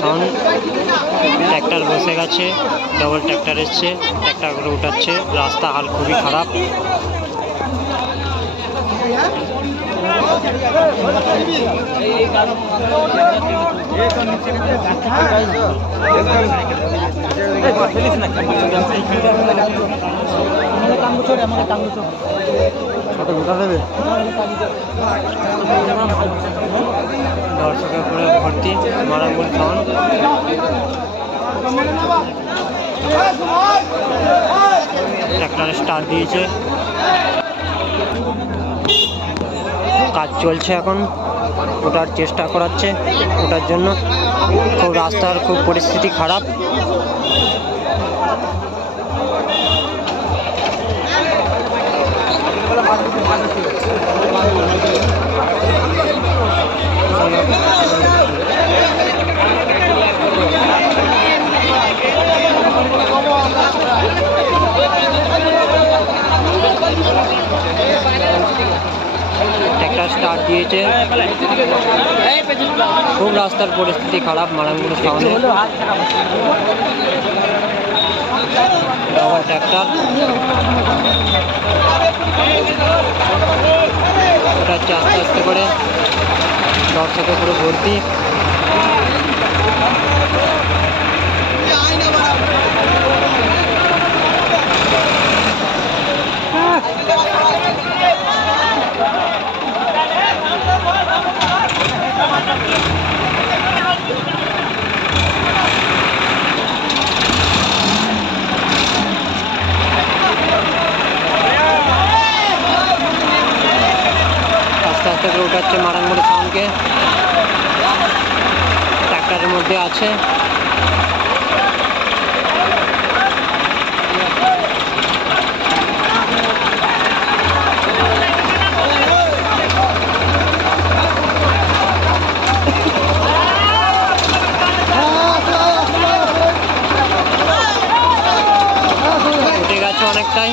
Sound tractor বসে গেছে, double tractor এসছে, ট্র্যাক্টর করে উঠাচ্ছে। রাস্তা হাল খুবই খারাপ। দর্শকের পুরো ভর্তি মারাঙ্গুল সাউন্ড। ট্র্যাক্টরে স্টার্ট দিয়েছে, কাজ চলছে এখন, ওঠার চেষ্টা করাচ্ছে। ওঠার জন্য খুব রাস্তার খুব পরিস্থিতি খারাপ। ট্র্যাক্টর স্টার্ট দিয়েছে, খুব রাস্তার পরিস্থিতি খারাপ মারাঙ্গুল সাউন্ডে। ডবল ট্র্যাক্টর ওঠাচ্ছে আস্তে আস্তে করে, দর্শকের পুরো ভর্তি। আস্তে আস্তে করে উঠাচ্ছে মারাঙ্গুল সাউন্ডকে, ট্র্যাক্টরের মধ্যে আছে। উঠে গেছে অনেকটাই।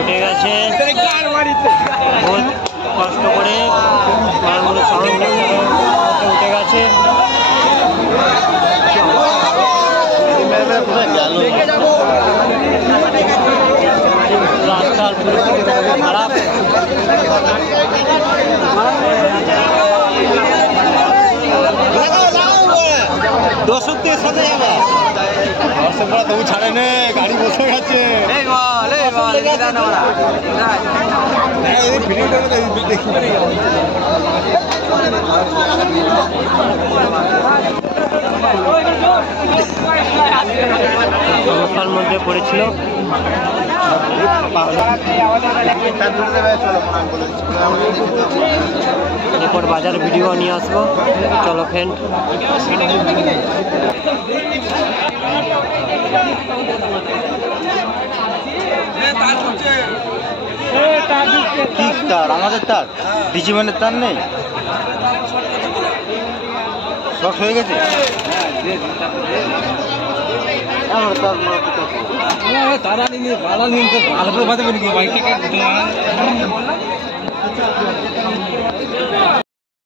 উঠে গেছে বহুত কষ্ট করে মারাঙ্গুল সাউন্ড উঠে গেছে। রাস্তার পরিস্থিতি খারাপ। দর্শকদের সাথে যাবা, দর্শকরা তবু ছাড়ে নে, গাড়ি বসে গেছে। সমস্যার মধ্যে পড়েছিল। এরপর বাজার ভিডিও নিয়ে আসবো, চলো ফ্রেন্ড। তার আমাদের তার ডিজিম্যানের তার নেই, শর্ট হয়ে গেছে। তারা নিয়ে ভালো নিয়ে ভালো করে বাঁধে বাইকটাকে